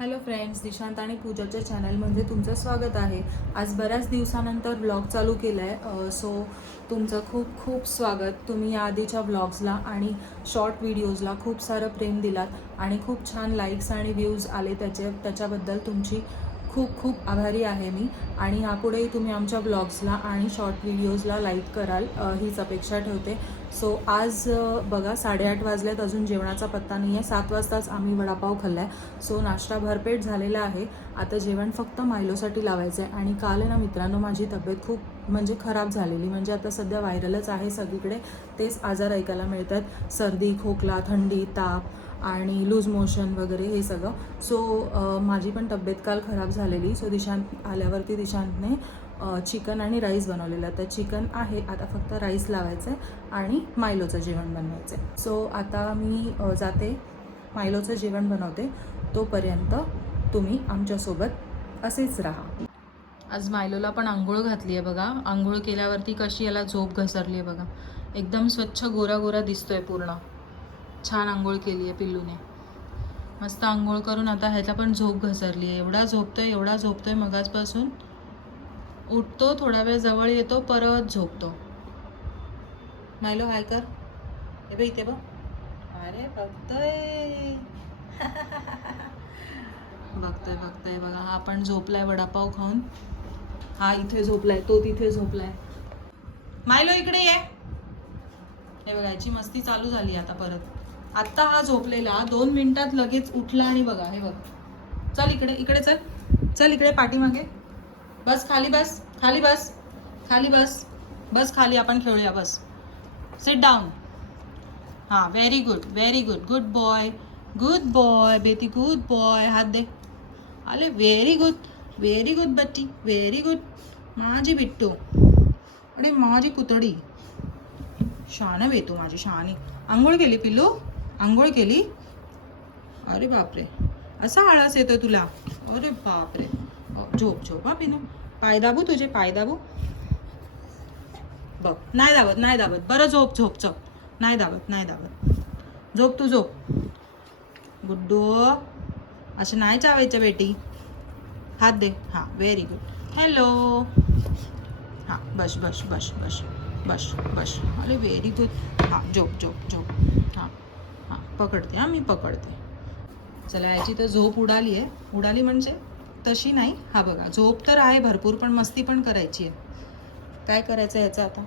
Hello friends, Dishant आणि पूजाच्या चॅनलमध्ये तुमचं स्वागत आहे. आज बऱ्याच दिवसानंतर ब्लॉग चालू केला आहे, सो तुमचं खूप खूप स्वागत. तुम्ही या आधीच्या ब्लॉग्सला आणि शॉर्ट व्हिडिओजला खूप सारं प्रेम दिलात आणि खूप छान लाईक्स आणि व्ह्यूज आले त्याच्याबद्दल तुमची खूप खूप आभारी आहे मी. आणि यापुढेही तुम्ही आमच्या ब्लॉग्सला आणि शॉर्ट व्हिडिओजला लाईक कराल हीच अपेक्षा ठेवते. सो आज बघा 8:30 वाजल्यात, अजून जेवणाचा पत्ता नाही आहे. 7 वाजताच आम्ही वडापाव खाल्ला आहे, सो नाश्ता भरपेट झालेला आहे. आता जेवण फक्त मायलोसाठी लावायचं आहे. आणि काल ना मित्रांनो, माझी तब्येत खूप खराब झालेली. आता सध्या व्हायरलच आहे सगळीकडे, तेच आजार ऐकायला मिळतात. सर्दी, खोकला, थंडी, ताप आणि लूज मोशन वगैरे हे सगळं. सो माझी पण तब्येत काल खराब झालेली. सो दिशांत आल्यावरती दिशांतने चिकन आणि राईस बनवलेला. तर चिकन आहे, आता फक्त राईस लावायचं आहे आणि मायलोचं जेवण बनवायचं आहे. सो आता मी जाते, मायलोचं जेवण बनवते. तोपर्यंत तुम्ही आमच्यासोबत असेच राहा. आज मायलोला पण आंघोळ घातली आहे बघा. आंघोळ केल्यावरती कशी याला झोप घसरली आहे बघा. एकदम स्वच्छ गोरा गोरा दिसतोय पूर्ण. छान आंघोळ केली आहे पिल्लूने. मस्त आंघोळ करून आता ह्याचा पण झोप घसरली आहे. एवढा झोपतोय मगाचपासून. उठतो, थोडा वेळ जवळ येतो, परत झोपतो. मायलो हाय कर. हे बघ इथे बघ. अरे बघतोय बघतोय बघा. हा पण झोपलाय वडापाव खाऊन. हा इथे झोपलाय, तो तिथे झोपलाय. मायलो इकडे ये. हे बघा, याची मस्ती चालू झाली आता परत. आत्ता हा झोपलेला 2 मिनिटात लगेच उठला आणि बघा हे बघ. चल इकडे चल इकडे पाठीमागे बस. खाली बस, बस खाली, आपण खेळूया. बस, सिट डाऊन. हां, व्हेरी गुड, गुड बॉय बेटी, गुड बॉय. हात दे. आले, व्हेरी गुड बट्टी, व्हेरी गुड. माझी बिट्टू, अरे माझी पुतळी. शान बेतू माझी, शानी. आंघोळ केली पिल्लू? आंघोळ केली? अरे बापरे, असा आळस येतोय तुला? अरे बापरे. झोप हा पिनू. पाय दाबू तुझे, पाय दाबू. बघ, नाही दाबत. बरं, झोप. नाही दाबत. झोप तू, झोप. गुड्डू, असं नाही चावायचं बेटी. हात दे. हां, व्हेरी गुड. हॅलो. हां, बस. अरे व्हेरी गुड. हां, झोप. हां, पकडते. मी पकडते. चला, याची तर झोप उडाली म्हणजे तशी नाही. हा बघा, झोप तर आहे भरपूर, पण मस्ती पण करायची आहे. काय करायचं याचं आता?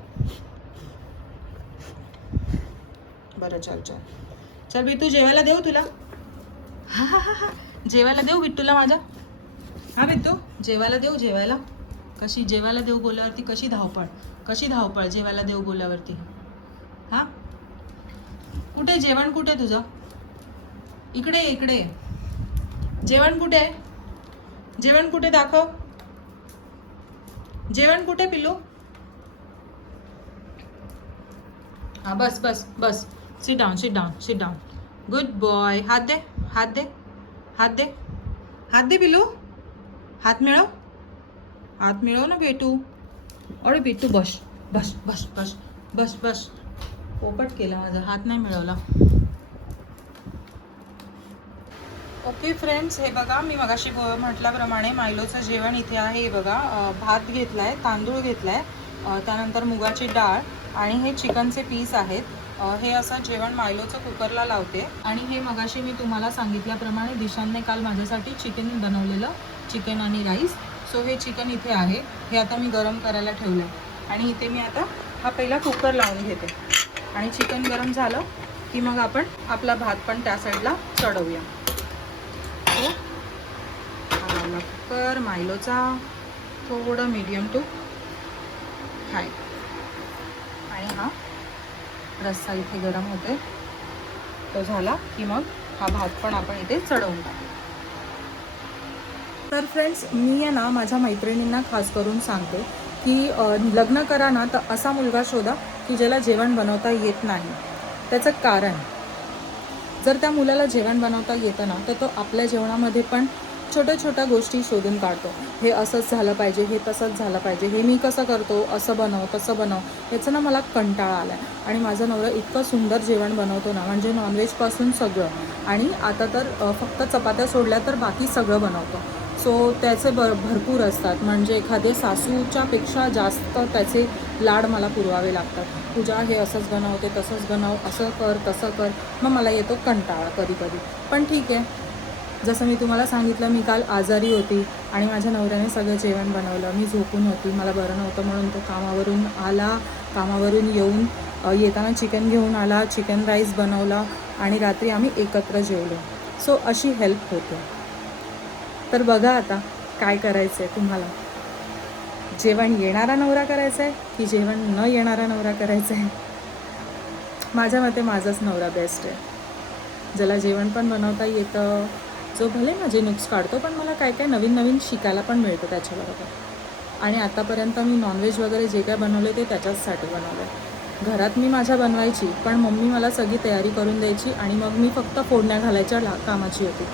बरं, चल बिट्टू, जेवायला देऊ तुला? हा, जेवायला देऊ बिट्टूला माझ्या? हा बिट्टू, जेवायला देऊ. कशी जेवायला देऊ बोलल्यावरती कशी धावपळ जेवायला देऊ बोलल्यावरती. हा, कुठे जेवण? कुठे तुझं? इकडे. जेवण कुठे दाखव. जेवण कुठे पिल्लू? हा, बस. Sit down. Good boy. हात दे पिल्लू. हात मिळव ना बेटू. अरे बेटू, बस. पोपट केला माझा, हात नाही मिळवला. ओके फ्रेंड्स, हे बघा, मी मगाशी म्हटल्याप्रमाणे मायलोचं जेवण इथे आहे. हे बघा, भात घेतलाय, तांदूळ घेतलाय, त्यानंतर मुगाची डाळ आणि हे चिकनचे पीस आहेत. हे असं जेवण मायलोचं कुकरला लावते. आणि हे मगाशी मी तुम्हाला सांगितल्याप्रमाणे दिशांनी काल माझ्यासाठी चिकन बनवलेलं, चिकन आणि राईस. सो हे चिकन इथे आहे. हे आता मी गरम करायला ठेवलं आहे. आणि इथे मी आता हा पहिला कुकर लावून घेते. आणि चिकन गरम झालं की मग आपण आपला भात पण त्या साईडला चढवूया. कुकर मायलोचा, थोडं मीडियम टू हाय. आणि हा रस्सा इथे गरम होते, तो झाला की मग हा भात पण आपण इथे चढवून टाकू. तर फ्रेंड्स, मी आहे ना माझ्या मैत्रिणींना खास करून सांगते की लग्न करा ना तर असा मुलगा शोधा की ज्याला जेवण बनवता येत नाही. त्याचं कारण, जर त्या मुलाला जेवण बनवता येतं ना तर तो आपल्या जेवणामध्ये पण छोट्या छोट्या गोष्टी शोधून काढतो. हे असंच झालं पाहिजे, हे तसंच झालं पाहिजे, हे मी कसं करतो, असं बनव तसं बनव, याचं ना मला कंटाळा आला आहे. आणि माझा नवरा इतकं सुंदर जेवण बनवतो ना, म्हणजे नॉनव्हेजपासून सगळं. आणि आता तर फक्त चपात्या सोडल्या तर बाकी सगळं बनवतो. सो त्याचे भरपूर असतात, म्हणजे एखादे सासूच्या पेक्षा जास्त त्याचे लाड मला पुरवावे लागतात. पूजा हे असंच बनव, ते तसंच बनव, असं कर तसं कर. मग मला येतो कंटाळा कधी कधी. पण ठीक आहे, जसं मी तुम्हाला सांगितलं, मी काल आजारी होती आणि माझ्या नवऱ्याने सगळं जेवण बनवलं. मी झोपून होती, मला बरं नव्हतं म्हणून तो कामावरून आला. कामावरून येऊन येताना चिकन घेऊन आला, चिकन राईस बनवला आणि रात्री आम्ही एकत्र जेवलो. सो अशी हेल्प होते. तर बघा आता काय करायचं आहे तुम्हाला. जेवण येणारा नवरा करायचा आहे की जेवण न येणारा नवरा करायचा आहे? माझ्या मते माझाच नवरा बेस्ट आहे, ज्याला जेवण पण बनवता येतं, जो भले माझे नुक्स काढतो पण मला काय काय नवीन नवीन शिकायला पण मिळतं त्याच्याबरोबर. आणि आतापर्यंत मी नॉनव्हेज वगैरे जे काय बनवले ते त्याच्याचसाठी बनवलं आहे. घरात मी माझ्या बनवायची, पण मम्मी मला सगळी तयारी करून द्यायची आणि मग मी फक्त फोडण्या घालायच्या कामाची होती.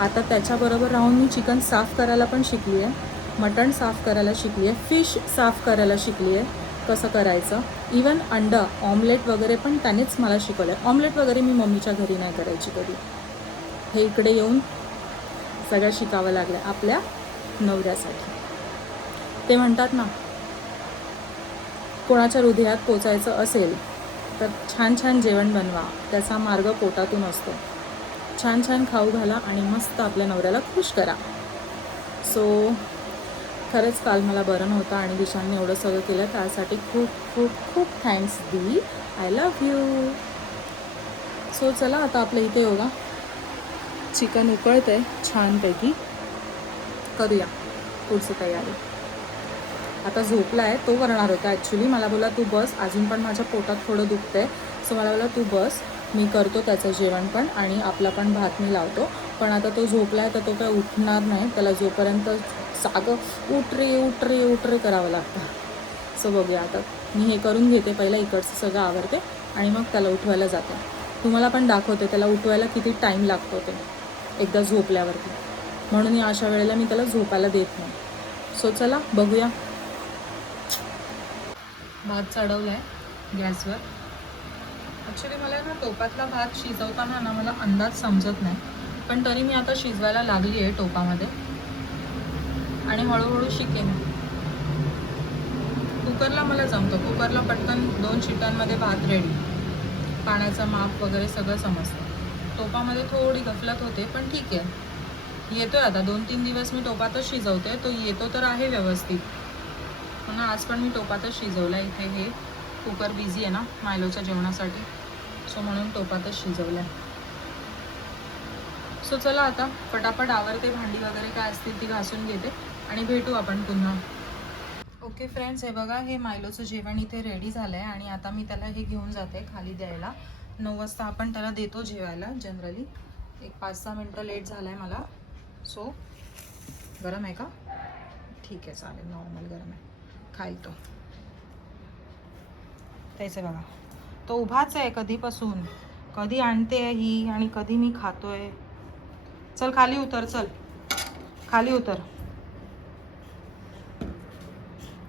आता त्याच्याबरोबर राहून मी चिकन साफ करायला पण शिकली आहे, मटण साफ करायला शिकली आहे, फिश साफ करायला शिकली आहे कसं करायचं. इवन अंडा ऑमलेट वगैरे पण त्यानेच मला शिकवलं आहे. ऑमलेट वगैरे मी मम्मीच्या घरी नाही करायची कधी. हे इकडे येऊन सगळं शिकावं लागलं आपल्या नवऱ्यासाठी. ते म्हणतात ना, कोणाच्या हृदयात पोचायचं असेल तर छान छान जेवण बनवा, त्याचा मार्ग पोटातून असतो. छान छान खाऊ घाला आणि मस्त आपल्या नवऱ्याला खुश करा. सो खरंच काल मला बरं नव्हतं आणि दिशांनी एवढं सगळं केलं, त्यासाठी खूप खूप खूप thanks the. I love you. So चला आता आपल्या इथे योगा चिकन उकळतं आहे छानपैकी, करूया पुढची तयारी. आता झोपला आहे, तो करणार होता ॲक्च्युली. मला बोला तू बस, अजून पण माझ्या पोटात थोडं दुखतं आहे. सो मला बोला तू बस, मी करतो त्याचं जेवण पण आणि आपला पण भात मी लावतो. पण आता तो झोपला आहे तर तो काय उठणार नाही, त्याला जोपर्यंत सागं उठ रे करावं लागतं. सो बघूया आता, मी हे करून घेते पहिलं, इकडचं सगळं आवरते आणि मग त्याला उठवायला जाते. तुम्हाला पण दाखवते त्याला उठवायला किती टाईम लागतो ते एकदा झोपल्यावरती. म्हणून या अशा वेळेला मी त्याला झोपायला देत नाही. सो चला बघूया. भात चढवला आहे गॅसवर. ॲक्च्युली मला ना टोपातला भात शिजवताना ना मला अंदाज समजत नाही, पण तरी मी आता शिजवायला लागली आहे टोपामध्ये आणि हळूहळू शिकेन. कुकरला मला जमतं, कुकरला पटकन 2 शिट्यांमध्ये भात रेडी, पाण्याचं माप वगैरे सगळं समजतं. टोपामध्ये थोडी गफलत होते पण ठीक आहे, येतो आहे. आता 2-3 दिवस मी टोपातच शिजवते, तो येतो तर आहे व्यवस्थित. म्हणून आज पण मी टोपातच शिजवलं आहे. इथे हे कुकर बिझी आहे ना मायलोच्या जेवणासाठी, सो म्हणून टोपातच शिजवलं आहे. सो चला आता पटापट आवरते, भांडी वगैरे काय असतील ती घासून घेते आणि भेटू आपण पुन्हा. ओके फ्रेंड्स, हे बघा हे मायलोचं जेवण इथे रेडी झालं आहे आणि आता मी त्याला हे घेऊन जाते खाली द्यायला. 9 वाजता आपण त्याला देतो जेवायला जनरली. एक 5-6 मिनटं लेट झालं आहे मला. सो गरम आहे का? ठीक आहे चालेल, नॉर्मल गरम आहे, खाईल तो. त्याचे बघा तो उभाच आहे कधीपासून, कधी आणते ही आणि कधी मी खातोय. चल खाली उतर, चल खाली उतर.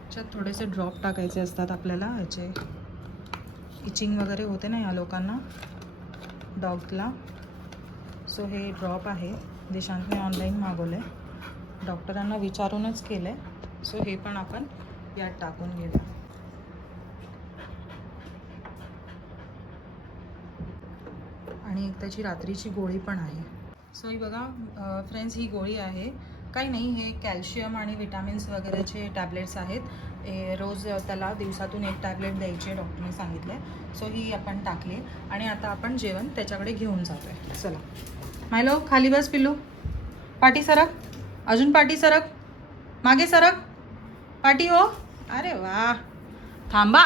त्याच्यात थोडेसे ड्रॉप टाकायचे असतात आपल्याला, ह्याचे इचिंग वगैरे होते ना या लोकांना, डॉगला. सो हे ड्रॉप आहे, दिशांतने ऑनलाईन मागवले, डॉक्टरांना विचारूनच केलं आहे. सो हे पण आपण यात टाकून घेऊया. आणि एक त्याची रात्रीची गोळी पण आहे. सो ही बघा फ्रेंड्स, ही गोळी आहे, काही नाही, हे कॅल्शियम आणि विटॅमिन्स वगैरेचे टॅबलेट्स आहेत. रोज त्याला दिवसातून 1 टॅबलेट द्यायची आहे, डॉक्टरने सांगितलं आहे. सो ही आपण टाकली आणि आता आपण जेवण त्याच्याकडे घेऊन जातो आहे. चला मायलो खाली बस, पिल्लू पाठी सरक, अजून पाठी सरक, मागे सरक, पाठी हो. अरे वा, थांबा,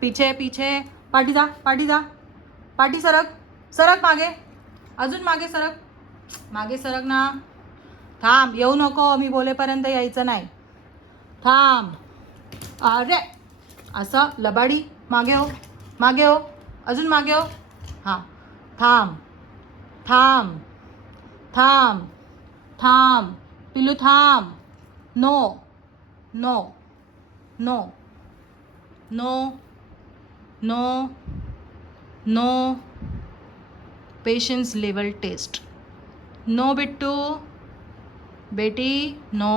पीछे पीछे, पाठी जा, पाठी जा, पाठी सरक, सरक मागे, अजून मागे सरक, मागे सरक ना. थांब, येऊ नको, मी बोलेपर्यंत यायचं नाही, थांब. अरे असं लबाडी, मागे हो, मागे हो, अजून मागे हो. हां थांब थांब थांब थांब पिलू थांब. No no no no no no. Patience level test. No Bittu बेटी नो.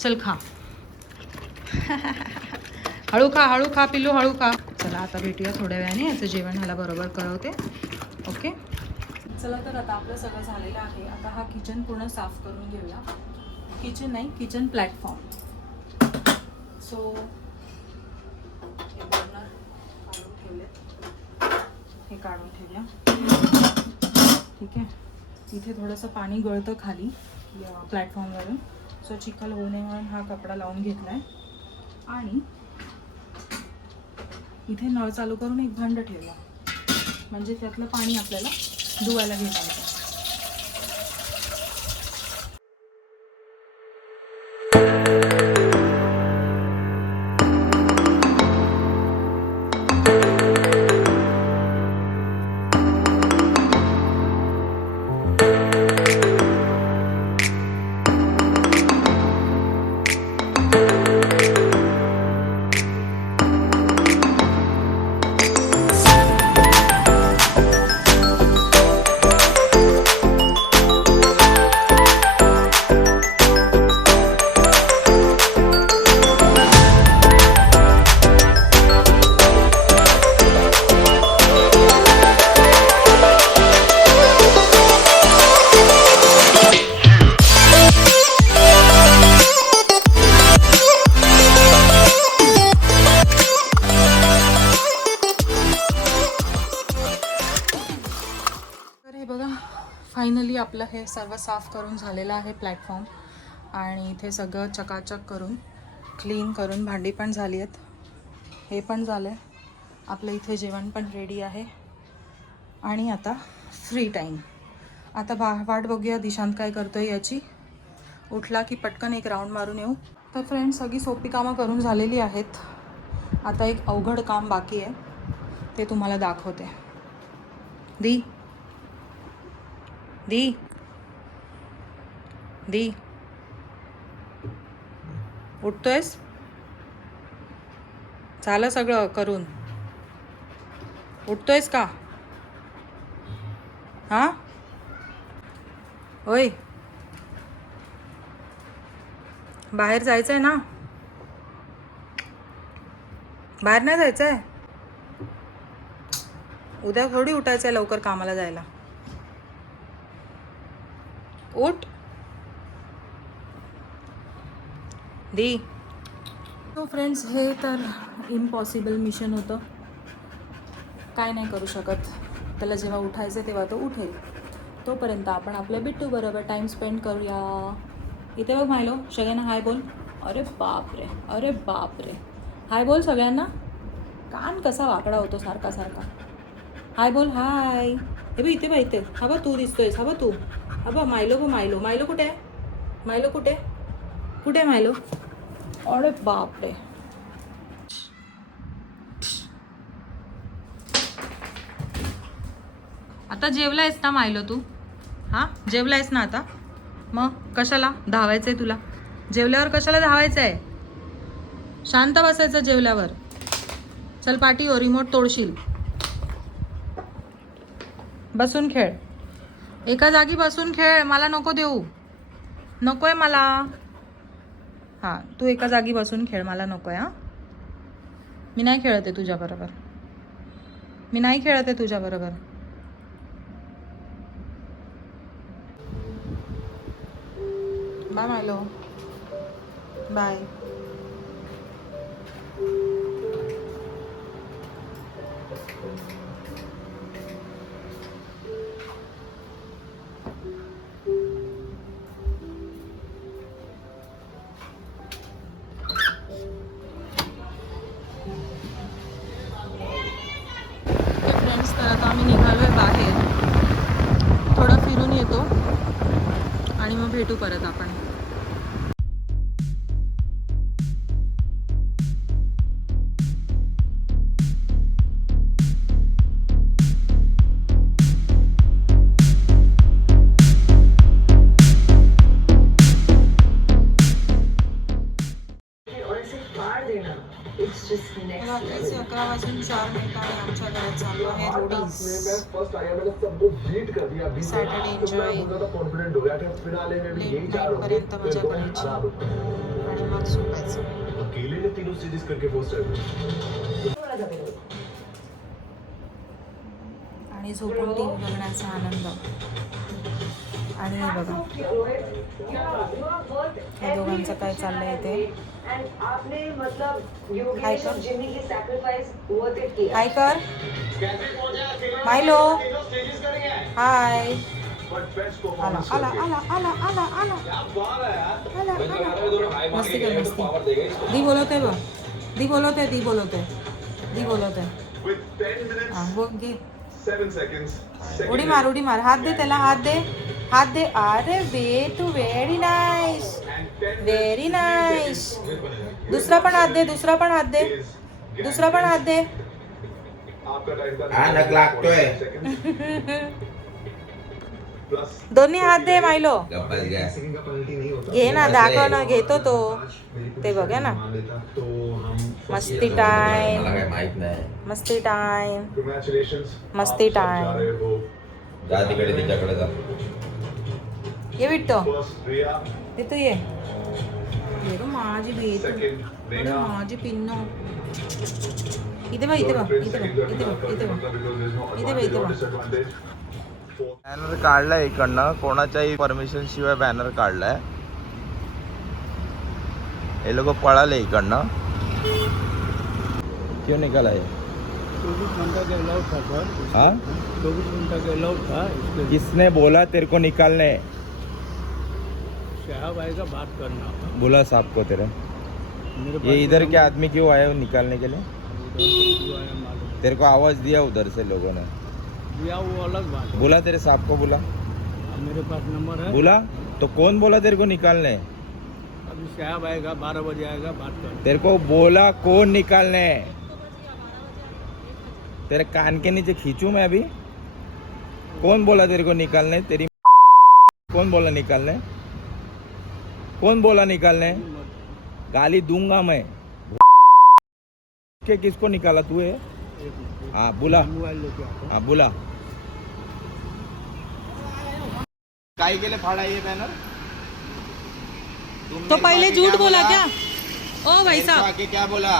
चल खा. हळू खा पिलू, हळू खा. चला आता भेटूया थोड्या वेळाने. याचं जेवण ह्याला बरोबर करवते. ओके. चला तर आता आपलं सगळं झालेलं आहे. आता हा किचन पूर्ण साफ करून घेऊया. किचन नाही, किचन प्लॅटफॉर्म. सो हे बर्नर काढून ठेवले, हे काढून ठेवूया. ठीक आहे. इथे थोडंसं पाणी गळतं खाली प्लॅटफॉर्मवरून, सो चिखल होऊ नये म्हणून हा कपडा लावून घेतला आहे. आणि इथे नळ चालू करून एक भांडं ठेवलं, म्हणजे त्यातलं पाणी आपल्याला धुवायला घेता येतं. फायनली आपलं हे सर्व साफ करून झालेलं आहे प्लॅटफॉर्म. आणि इथे सगळं चकाचक करून क्लीन करून भांडी पण झाली आहेत, हे पण झालं आहे आपलं. इथे जेवण पण रेडी आहे. आणि आता फ्री टाईम. आता वाट बघूया दिशांत काय करतो आहे याची. उठला की पटकन एक राऊंड मारून येऊ. तर फ्रेंड्स, सगळी सोपी कामं करून झालेली आहेत. आता एक अवघड काम बाकी आहे, ते तुम्हाला दाखवते. दी दी दी उठतोयस? झालं सगळं करून? उठतोयस का? हां होय, बाहेर जायचं आहे ना? बाहेर नाही जायचं आहे? उद्या थोडी उठायचं आहे लवकर कामाला जायला. उठ दी. सो फ्रेंड्स, हे तर इम्पॉसिबल मिशन होतं. काय नाही करू शकत. त्याला जेव्हा उठायचं तेव्हा तो उठेल. तोपर्यंत आपण आपल्या बिट्टू बरोबर टाईम स्पेंड करूया. इथे बघ मायलो, सगळ्यांना हाय बोल. अरे बाप रे, अरे बाप रे. हाय बोल सगळ्यांना. कान कसा वाकडा होतो सारखा सारखा. हाय बोल, हाय. हे बघ इथे, बघ इथे. हा बघ तू दिसतोयस. हा बघ तू. हा बघ मायलो, बघ मायलो. मायलो कुठे आहे? मायलो कुठे कुठे आहे मायलो? अरे बाप रे. आता जेवलायस ना मायलो तू? हां जेवलायस ना आता? मग कशाला धावायचं आहे तुला? जेवल्यावर कशाला धावायचं आहे? शांत बसायचं जेवल्यावर. चल पाठी हो, रिमोट तोडशील. बसून खेळ, एका जागी बसून खेळ. मला नको देऊ, नको आहे मला. हां तू एका जागी बसून खेळ, मला नको आहे. हां मी नाही खेळत आहे तुझ्याबरोबर, मी नाही खेळत आहे तुझ्याबरोबर. Bye Milo, bye. तर आता आम्ही निघालो आहे बाहेर, थोडं फिरून येतो आणि मग भेटू परत आपण. वाजून 4 मिनिट आणि आमच्या घरात चालू आहे Roadies. Saturday enjoy. Late night पर्यंत मजा करायची आणि मग झोपायचं. आणि झोपून टीव्ही बघण्याचा आनंद. आणि हे बघा या दोघांचं काय चाललंय इथे. हाय कर, हाय कर मायलो. हाय. आला आला आला आला आला आला आला आला. मस्ती कर मस्ती. दी बोलवते बघ, दी बोलवते, दी बोलवते, दी बोलवते. हा बघ घे. उडी मार, उडी मार. हात दे त्याला, हात दे, हात दे. अरे वे टू व्हेरी नाईस, व्हेरी नाईस. दुसरा पण हात दे, दुसरा पण हात दे, दुसरा पण हात दे. लागतोय. दोन्ही हात दे मायलो. घे ना, दाखव ना. घेतो तो, ते बघा ना. मस्ती टाइम, मस्ती टाइम, मस्ती टाइम. जा तिकडे, तिच्याकडे जा. ये बिट्टो, ये तू ये. ये गं माझी बेत, माझी पिन्नो. इथे बघ, इथे बघ, इथे बघ, इथे बघ, इथे बघ, इथे बघ, इथे बघ. बॅनर काढलाय इकडनं, कोणाच्याही परमिशन शिवाय बॅनर काढलाय. हे लोक पळाले इकडनं. क्यों निकाला है? 24 घंटा का अलाउड था सर. हाँ, 24 घंटा का अलाउड था. इसके किसने बोला तेरे को निकालने? साहब आएगा बात करना. बोला साहब को तेरे. मेरे पास ये इधर के आदमी क्यों आए निकालने के लिए? उधर से क्यों आया मालूम. तेरे को आवाज दिया उधर से लोगों ने. दिया वो अलग बात है. बोला तेरे साहब को बोला? अब मेरे पास नंबर है. बोला तो कौन बोला तेरे को निकालने? अभी साहब आएगा 12 बजे आएगा बात करना. तेरे को बोला कौन निकालने? तेरे कान के नीचे खींचूं मैं अभी? कौन बोला तेरे को निकालने? तेरी कौन बोला निकालने? कौन बोला निकालने? गाली दूंगा मैं. के किसको निकाला तू है? हाँ बोला. मोबाइल लेके आता. हाँ बोला. काहे के लिए फाड़ा ये बैनर? तो पहले झूठ बोला क्या? ओ भाई साहब, आके क्या बोला?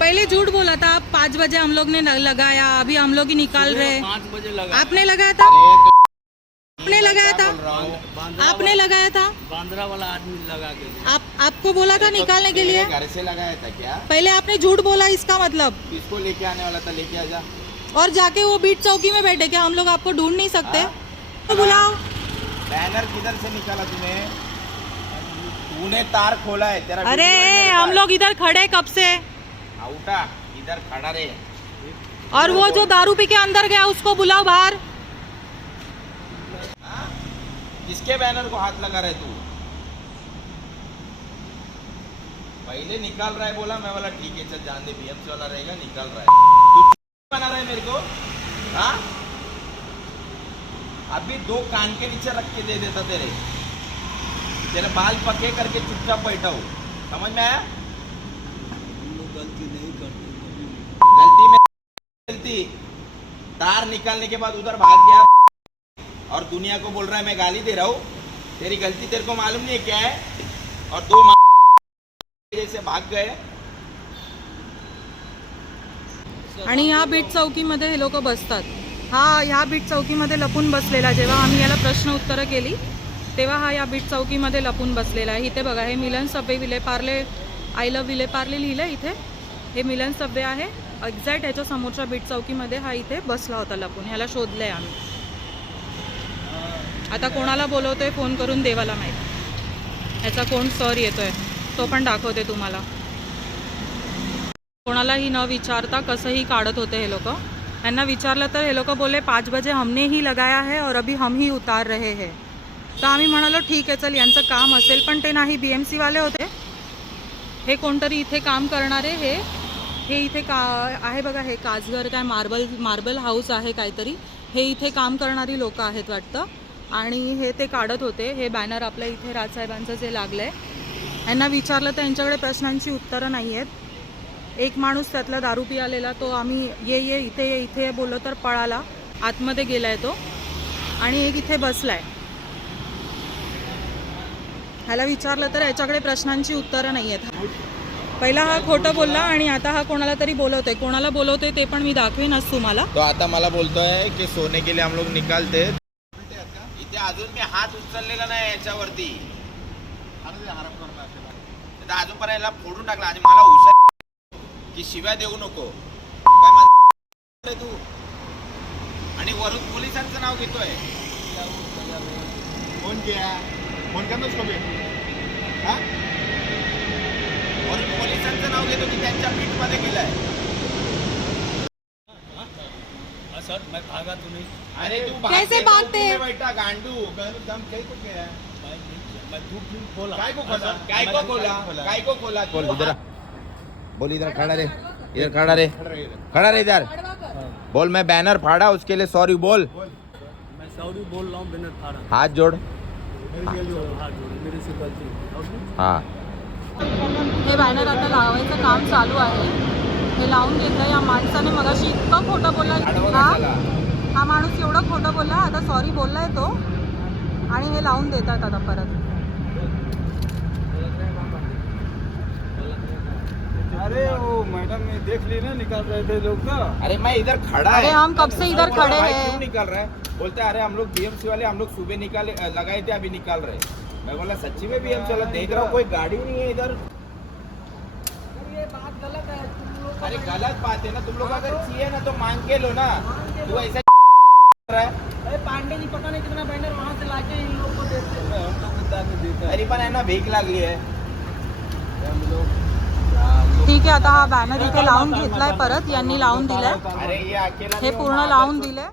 पहले झूठ बोला था. 5 बजे हम लोग ने लगाया, अभी हम लोग ही निकाल रहे. 5 बजे लगा. आपने लगाया था, आपने लगाया था, आपने लगाया था. बांद्रा वाला आदमी लगा के. आपको बोला था निकालने के लिए. घर से लगाया था क्या? पहले आपने झूठ बोला, इसका मतलब. किसको लेके आने वाला था? लेके आजा. और जाके वो बीट चौकी में बैठे. क्या हम लोग आपको ढूंढ नहीं सकते? तो बुलाओ. बैनर किधर से निकाला तूने? तूने तार खोला है तेरा. अरे वीडियो है मेरे हम पास. लोग इधर खड़े कब से. उठा इधर खड़ा रे. और वो जो दारू पी के अंदर गया उसको बुलाओ बाहर. किसके बैनर को हाथ लगा रहे तू? पहले निकाल रहा है बोला. मैं बोला ठीक है चल जान दे, बीएमसी वाला रहेगा, निकाल रहा है. तू बना रहा है मेरे को. हाँ, अभी 2 कान के नीचे रख के दे देता तेरे. तेरे बाल पके करके चुपचाप बैठा हूँ. समझ में आया? गलती नहीं करते. गलती में गलती. तार निकालने के बाद उधर भाग गया और दुनिया को बोल रहा है मैं गाली दे रहा हूँ. तेरी गलती तेरे को मालूम नहीं है क्या है? और 2 जैसे भाग गए. आणि ह्या बीट चौकीमध्ये हे लोक बसतात. हा ह्या बीट चौकीमध्ये लपून बसलेला. जेव्हा आम्ही याला प्रश्न उत्तरं केली तेव्हा हा या बीट चौकीमध्ये लपून बसलेला आहे. इथे बघा, हे Milan subway Vile Parle, I love Vile Parle लिहिलं इथे. हे मिलन सबवे आहे. एक्झॅक्ट ह्याच्या समोरच्या बीट चौकीमध्ये हा इथे बसला होता लपून. ह्याला शोधलंय आम्ही. आता कोणाला बोलवतोय फोन करून देवाला माहीत. ह्याचा कोण सर येतोय तो पण दाखवते तुम्हाला. कोणालाही न विचारता कसंही काढत होते हे लोक. यांना विचारलं तर हे लोक बोले 5 बजे हमने ही लगाया है और अभी हम ही उतार रहे हैं. तर आम्ही म्हणालो ठीक आहे चल, यांचं काम असेल. पण ते नाही, BMC वाले होते. हे कोणतरी इथे काम करणारे. हे इथे का आहे बघा, हे काजगर काय मार्बल हाऊस आहे काहीतरी. हे इथे काम करणारी लोक आहेत वाटतं. आणि हे ते काढत होते. हे बॅनर आपल्या इथे राजसाहेबांचं जे लागलं आहे. यांना विचारलं तर यांच्याकडे प्रश्नांची उत्तरं नाही आहेत. एक माणूस त्यातला दारू पियालेला तो आम्ही ये इथे बोललो तर पळाला, आतमध्ये गेलाय तो, आणि एक इथे बसलाय. ह्याला विचारलं तर याच्याकडे प्रश्नांची उत्तरं नाही आहेत. पहिला हा खोटं बोलला आणि आता हा कोणाला तरी बोलवतोय. कोणाला बोलवतोय ते पण मी दाखवीनच तुम्हाला. तो आता मला बोलतोय की सोने के लिए हम लोग निकालते. इथे अजून मी हात उचललेला नाही याच्यावरती. अजून याला फोडून टाकला आणि मला हुशार की शिव्या देऊ नको काय माझं तू, आणि वरून पोलिसांचं नाव घेतोय. फोन किया फोन करना उसको भी. हाँ वरून पोलिसांचं नाव घेतो की त्यांच्या पीठ मध्ये गेलाय. सर मैं भागा तो नहीं. अरे तू कैसे भागते? बेटा गांडू दम कहीं को क्या है. मैं झूठ नहीं बोला. काय को खोला काय को खोला बोल इधर बोल इधर खड़ा रे खड़ा रे इधर बोल. मैं बैनर फाड़ा उसके लिए सॉरी बोल. मैं सॉरी बोल रहा हूँ बिना फाड़ा. हाथ जोड़. हाथ जोड़ो, मेरे से गलती हुई. हाँ हे बॅनर आता लावायचं काम चालू आहे. हे लावून घेतलं. या माणसाने मगाशी इतकं खोटं बोलला. हा माणूस एवढं खोटं बोलला, आता सॉरी बोललाय तो, आणि हे लावून देतात आता परत. अरे वो मैडम ने देख ली ना, निकाल रहे थे लोग तो. अरे मैं इधर खड़ा अरे है. हम कब से इधर खड़े भाई हैं. क्यों निकाल रहा है. बोलते हैं, अरे हम लोग बीएमसी वाले हम लोग सुबह निकाले लगाए थे अभी निकाल रहे. मैं बोला सच्ची में बीएमसी वाला देख रहा हूँ कोई गाड़ी नहीं है इधर. ये बात गलत है. तुम लोग अरे गलत बात है ना. तुम लोग अगर चाहिए ना तो मांग के लो ना. तू ऐसा कर रहा है. अरे पांडे जी पता नहीं कितना बैनर वहाँ से लाके इन लोग को देते हैं. हम लोग को दान देता है. तरी पण आहे ना भीक लागली आहे. हम लोग ठीक आहे, आता हा बॅनर इथे लावून घेतलाय परत, यांनी लावून दिलाय. अरे ये अकेला हे नहीं, वो पूर्ण मागं लावून दिलंय.